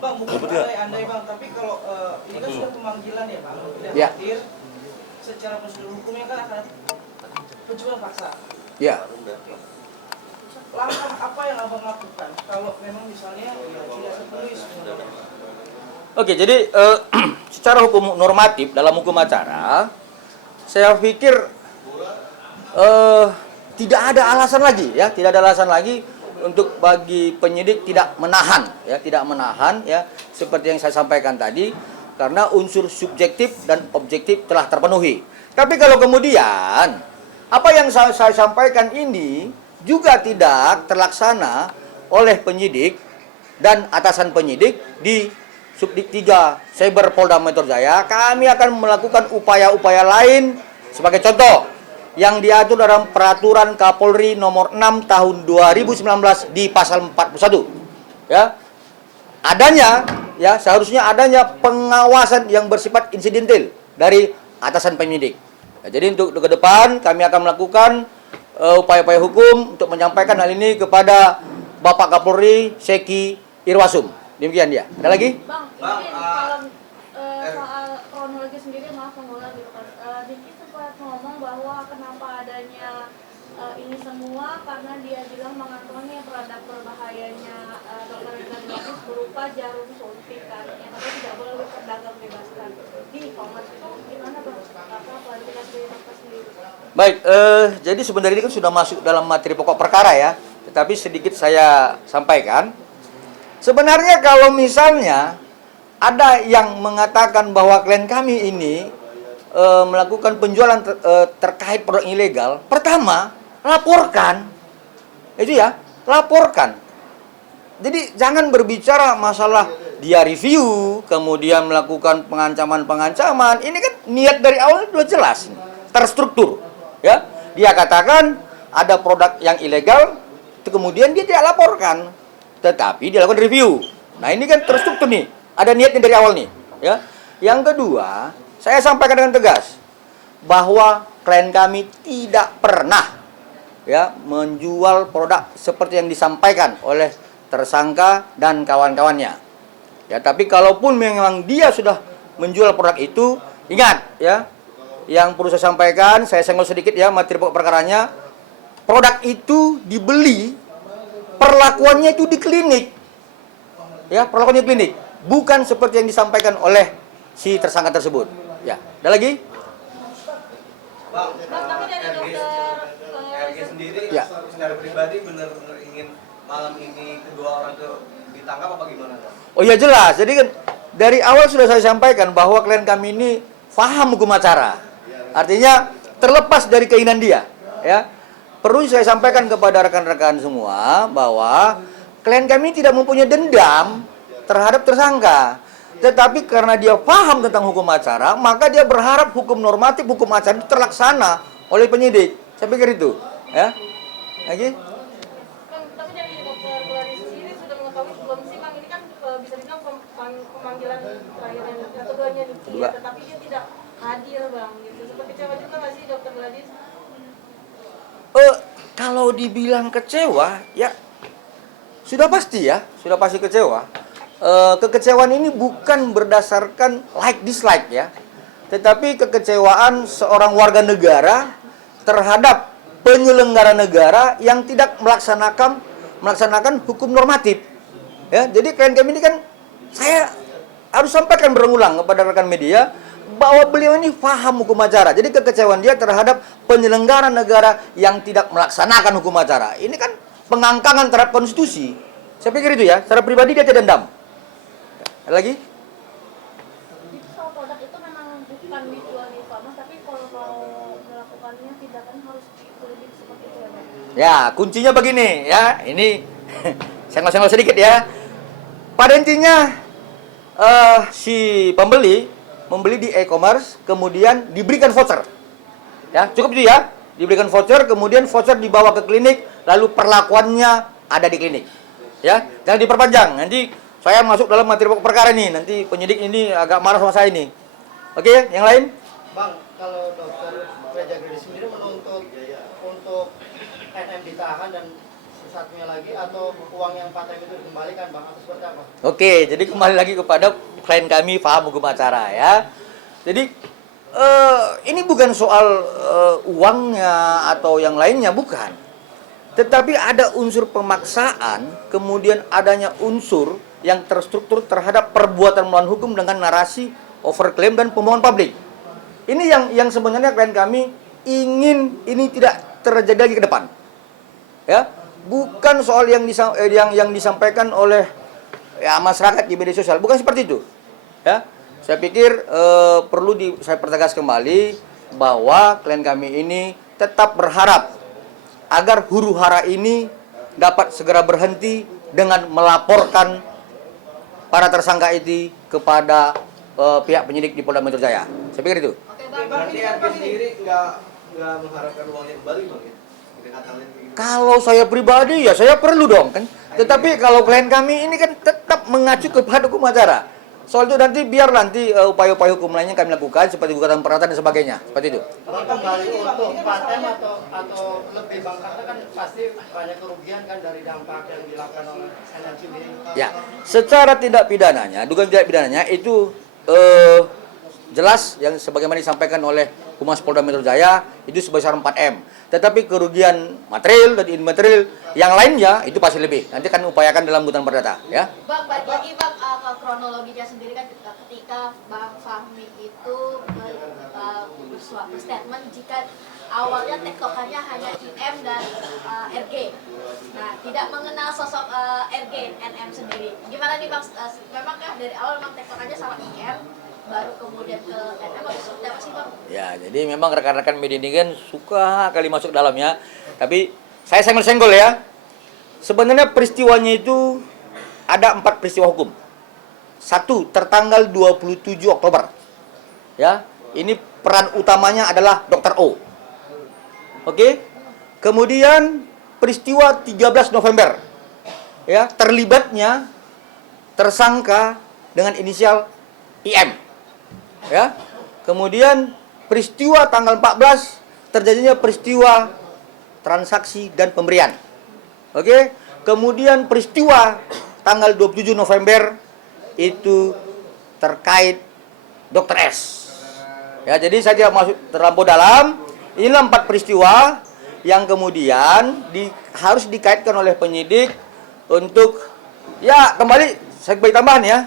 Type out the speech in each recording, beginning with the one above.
Bang, bukan andai Bang, tapi kalau ini kan sudah pemanggilan ya Bang, tidak Ya. hadir secara prosedur hukumnya kan akan penculikan paksa. Ya. Langkah apa yang Abang lakukan kalau memang misalnya ya, tidak tertulis? Oke, jadi secara hukum normatif dalam hukum acara, saya pikir tidak ada alasan lagi ya, tidak ada alasan lagi untuk bagi penyidik tidak menahan ya, seperti yang saya sampaikan tadi, karena unsur subjektif dan objektif telah terpenuhi. Tapi kalau kemudian apa yang saya sampaikan ini juga tidak terlaksana oleh penyidik dan atasan penyidik di Subdik 3 Cyber Polda Metro Jaya, kami akan melakukan upaya-upaya lain sebagai contoh yang diatur dalam Peraturan Kapolri Nomor 6 Tahun 2019 di Pasal 41. Ya. Seharusnya adanya pengawasan yang bersifat insidental dari atasan penyidik. Ya, jadi untuk ke depan kami akan melakukan upaya-upaya hukum untuk menyampaikan hal ini kepada Bapak Kapolri Seki Irwasum. Demikian dia. Ada lagi? Bang, ini kalau soal kronologi sendiri, maaf mengulang gitu kan. Diki sempat ngomong bahwa kenapa adanya ini semua karena dia bilang mengantongi terhadap berbahayanya dokter Gladys berupa jarum suntik kan, yang katanya tidak boleh berdagang bebaskan. Di e-commerce itu gimana Bang? Apa klarifikasi dari dokter sendiri? Baik, jadi sebenarnya ini kan sudah masuk dalam materi pokok perkara ya. Tetapi sedikit saya sampaikan. Sebenarnya kalau misalnya ada yang mengatakan bahwa klien kami ini melakukan penjualan terkait produk ilegal, pertama laporkan, itu ya, laporkan. Jadi jangan berbicara masalah dia review, kemudian melakukan pengancaman-pengancaman. Ini kan niat dari awal sudah jelas, terstruktur, ya. Dia katakan ada produk yang ilegal, kemudian dia tidak laporkan, tetapi dia lakukan review. Nah ini kan terstruktur nih, ada niatnya dari awal nih, ya. Yang kedua, saya sampaikan dengan tegas bahwa klien kami tidak pernah ya menjual produk seperti yang disampaikan oleh tersangka dan kawan-kawannya. Ya, tapi kalaupun memang dia sudah menjual produk itu, ingat ya, yang perlu saya sampaikan, saya senggol sedikit ya materi pokok perkaranya, produk itu dibeli, perlakuannya itu di klinik. Ya, perlakuannya klinik, bukan seperti yang disampaikan oleh si tersangka tersebut. Ya, ada lagi? Bang, tapi dari dokter RG sendiri ya, secara pribadi benar-benar ingin malam ini kedua orang itu ditangkap apa gimana Bang? Oh iya jelas, jadi kan dari awal sudah saya sampaikan bahwa klien kami ini paham hukum acara. Artinya terlepas dari keinginan dia, ya. Perlu saya sampaikan kepada rekan-rekan semua bahwa klien kami tidak mempunyai dendam terhadap tersangka. Tetapi karena dia paham tentang hukum acara, maka dia berharap hukum normatif, hukum acara itu terlaksana oleh penyidik. Saya pikir itu, ya. Lagi? Tapi dari dokter Gladys sendiri sudah mengetahui sebelum sih Bang, ini kan bisa dibilang pemanggilan terakhir yang keduanya Niki ya, tetapi dia tidak hadir Bang, gitu. Seperti kecewa juga nggak sih dokter Gladys? Kalau dibilang kecewa, ya sudah pasti ya, sudah pasti kecewa. Kekecewaan ini bukan berdasarkan like dislike ya, tetapi kekecewaan seorang warga negara terhadap penyelenggara negara yang tidak melaksanakan hukum normatif. Ya, jadi klien kami ini kan saya harus sampaikan berulang kepada rekan media bahwa beliau ini paham hukum acara. Jadi kekecewaan dia terhadap penyelenggara negara yang tidak melaksanakan hukum acara. Ini kan pengangkangan terhadap konstitusi. Saya pikir itu ya, secara pribadi dia tidak dendam. Ada lagi? Itu soal produk itu memang bukan dijual di e-commerce, tapi kalau mau melakukannya tindakan harus dikulik seperti itu ya Bang? Ya, kuncinya begini ya. Ini senggol-senggol sedikit ya. Pada intinya si pembeli membeli di e-commerce, kemudian diberikan voucher. Ya, cukup itu ya. Diberikan voucher, kemudian voucher dibawa ke klinik, lalu perlakuannya ada di klinik. Ya, jangan diperpanjang. Nanti saya masuk dalam materi pokok perkara ini. Nanti penyidik ini agak marah sama saya ini. Oke, yang lain? Bang, kalau dokter Gladys sendiri menuntut untuk NM ditahan dan satu-satunya lagi atau uang yang part time itu dikembalikan Bang atau seperti apa? Oke, jadi kembali lagi kepada klien kami paham hukum acara ya. Jadi ini bukan soal uangnya atau yang lainnya, bukan. Tetapi ada unsur pemaksaan, kemudian adanya unsur yang terstruktur terhadap perbuatan melawan hukum dengan narasi overclaim dan pemohon publik. Ini yang sebenarnya klien kami ingin ini tidak terjadi lagi ke depan. Ya, bukan soal yang disampaikan oleh ya masyarakat di media sosial, bukan seperti itu. Ya, saya pikir perlu saya pertegas kembali bahwa klien kami ini tetap berharap agar huru hara ini dapat segera berhenti dengan melaporkan para tersangka itu kepada pihak penyidik di Polda Metro Jaya. Saya pikir itu. Oke, Oke, Bang. berarti RG sendiri nggak mengharapkan uangnya kembali bang ya? Dengan kata lain kayak gitu. Kalau saya pribadi ya saya perlu dong kan. Tetapi kalau klien kami ini kan tetap mengacu kepada hukum acara. Soal itu nanti biar upaya-upaya hukum lainnya kami lakukan seperti gugatan perdata dan sebagainya. Seperti itu. Bang, kembali untuk part time atau lebih Bang, karena kan pasti banyak kerugian kan dari dampak yang dilakukan oleh NM sendiri. Ya, secara tindak pidananya, dugaan tindak pidananya itu jelas yang sebagaimana disampaikan oleh Humas Polda Metro Jaya itu sebesar 4M. Tetapi kerugian material dan imaterial yang lainnya itu pasti lebih. Nanti akan upayakan dalam gugatan perdata, ya. Bang, balik lagi Bang, ke kronologinya sendiri kan ketika Bang Fahmi itu berstatement jika awalnya tektokannya hanya IM dan RG. Nah, tidak mengenal sosok RG, NM sendiri. Gimana nih Bang, memangkah dari awal memang tektokannya sama IM, baru kemudian ke NM atau seperti apa sih Bang? Ya, jadi memang rekan-rekan media ini kan suka kali masuk dalamnya. Tapi saya senggol-senggol ya. Sebenarnya peristiwanya itu ada 4 peristiwa hukum. 1 tertanggal 27 Oktober. Ya, ini peran utamanya adalah Dr. O. Oke. Kemudian peristiwa 13 November. Ya, terlibatnya tersangka dengan inisial IM. Ya. Kemudian peristiwa tanggal 14 terjadinya peristiwa transaksi dan pemberian. Oke. Kemudian peristiwa tanggal 27 November itu terkait Dr. S. Ya, jadi saya tidak masuk terlampau dalam. Inilah 4 peristiwa yang kemudian harus dikaitkan oleh penyidik untuk ya kembali saya beri tambahan ya.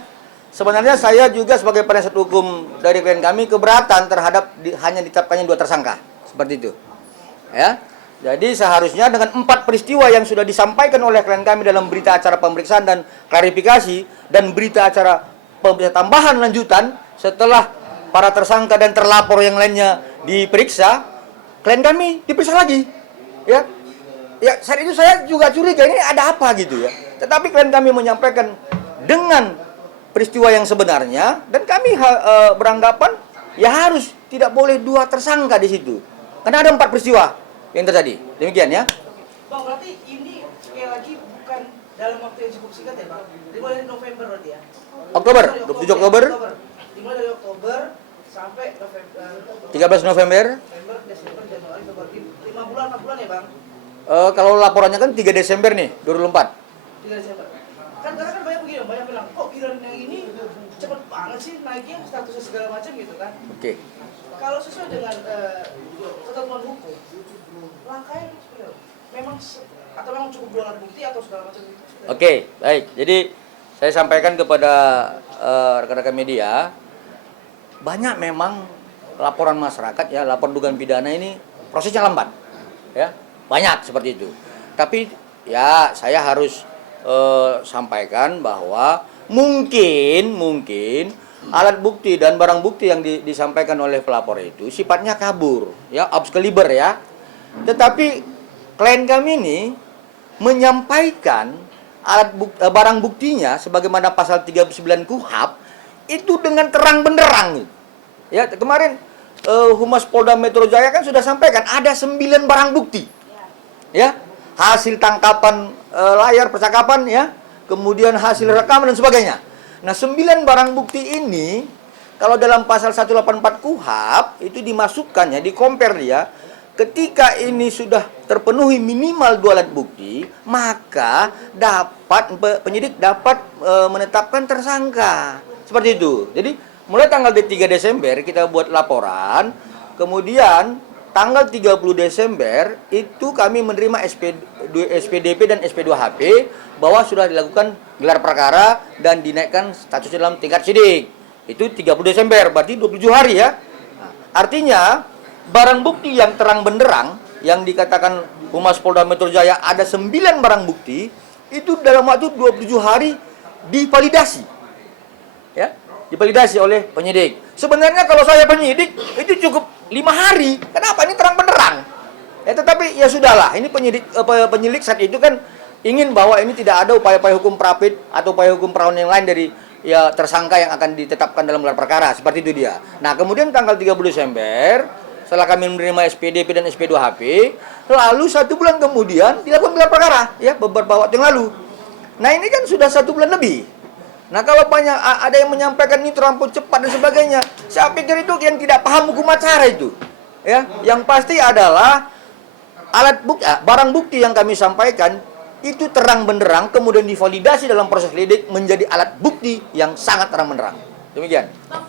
Sebenarnya saya juga sebagai penasihat hukum dari klien kami keberatan terhadap hanya ditetapkannya 2 tersangka seperti itu. Ya. Jadi seharusnya dengan 4 peristiwa yang sudah disampaikan oleh klien kami dalam berita acara pemeriksaan dan klarifikasi dan berita acara pemeriksaan tambahan lanjutan setelah para tersangka dan terlapor yang lainnya diperiksa, klien kami diperiksa lagi. Ya. Ya, saat itu saya juga curiga ini ada apa gitu ya. Tetapi klien kami menyampaikan dengan peristiwa yang sebenarnya dan kami beranggapan ya harus tidak boleh 2 tersangka di situ. Karena ada 4 peristiwa yang terjadi. Demikian ya. Bang, berarti ini sekali lagi bukan dalam waktu yang cukup singkat ya Bang? Dimulai dari November berarti ya? Oktober, 27 Oktober. Dimulai dari Oktober sampai November. 13 November. November, Desember, Januari, Februari. 5 bulan, 4 bulan ya Bang? Kalau laporannya kan 3 Desember nih, 2004. 3 Desember. Kan karena kan banyak begini, banyak bilang, kok giliran yang ini cepet banget sih naiknya statusnya segala macam gitu kan? Oke. Kalau sesuai dengan ketentuan hukum, langkahnya seperti apa? Atau memang cukup 2 alat bukti atau segala macam gitu? Oke, baik. Jadi saya sampaikan kepada rekan-rekan media, banyak memang laporan masyarakat ya, laporan dugaan pidana ini prosesnya lambat. Ya, banyak seperti itu. Tapi ya saya harus sampaikan bahwa mungkin alat bukti dan barang bukti yang disampaikan oleh pelapor itu sifatnya kabur, ya, obskaliber ya. Tetapi klien kami ini menyampaikan barang buktinya sebagaimana pasal 39 KUHP itu dengan terang benderang. Ya, kemarin Humas Polda Metro Jaya kan sudah sampaikan ada 9 barang bukti. Ya, hasil tangkapan layar percakapan ya, kemudian hasil rekaman dan sebagainya. Nah, 9 barang bukti ini kalau dalam pasal 184 KUHP itu dimasukkan ya, di-compare dia ketika ini sudah terpenuhi minimal 2 alat bukti, maka penyidik dapat menetapkan tersangka. Seperti itu. Jadi mulai tanggal 3 Desember kita buat laporan, kemudian tanggal 30 Desember itu kami menerima SPDP dan SP2HP bahwa sudah dilakukan gelar perkara dan dinaikkan statusnya dalam tingkat sidik. Itu 30 Desember, berarti 27 hari ya. Nah, artinya barang bukti yang terang benderang yang dikatakan Humas Polda Metro Jaya ada 9 barang bukti itu dalam waktu 27 hari divalidasi. Ya, divalidasi oleh penyidik. Sebenarnya kalau saya penyidik itu cukup 5 hari. Kenapa? Ini terang benderang. Ya, tetapi ya sudahlah. Ini penyidik saat itu kan ingin bahwa ini tidak ada upaya-upaya hukum prapit atau upaya hukum perawan yang lain dari ya tersangka yang akan ditetapkan dalam gelar perkara. Seperti itu dia. Nah, kemudian tanggal 30 Desember setelah kami menerima SPDP dan SP2HP, lalu 1 bulan kemudian dilakukan gelar perkara ya beberapa waktu yang lalu. Nah, ini kan sudah 1 bulan lebih. Nah, kalau banyak ada yang menyampaikan ini terlampau cepat dan sebagainya, saya pikir itu yang tidak paham hukum acara itu. Ya, yang pasti adalah barang bukti yang kami sampaikan itu terang benderang kemudian divalidasi dalam proses lidik menjadi alat bukti yang sangat terang benderang. Demikian. Bang,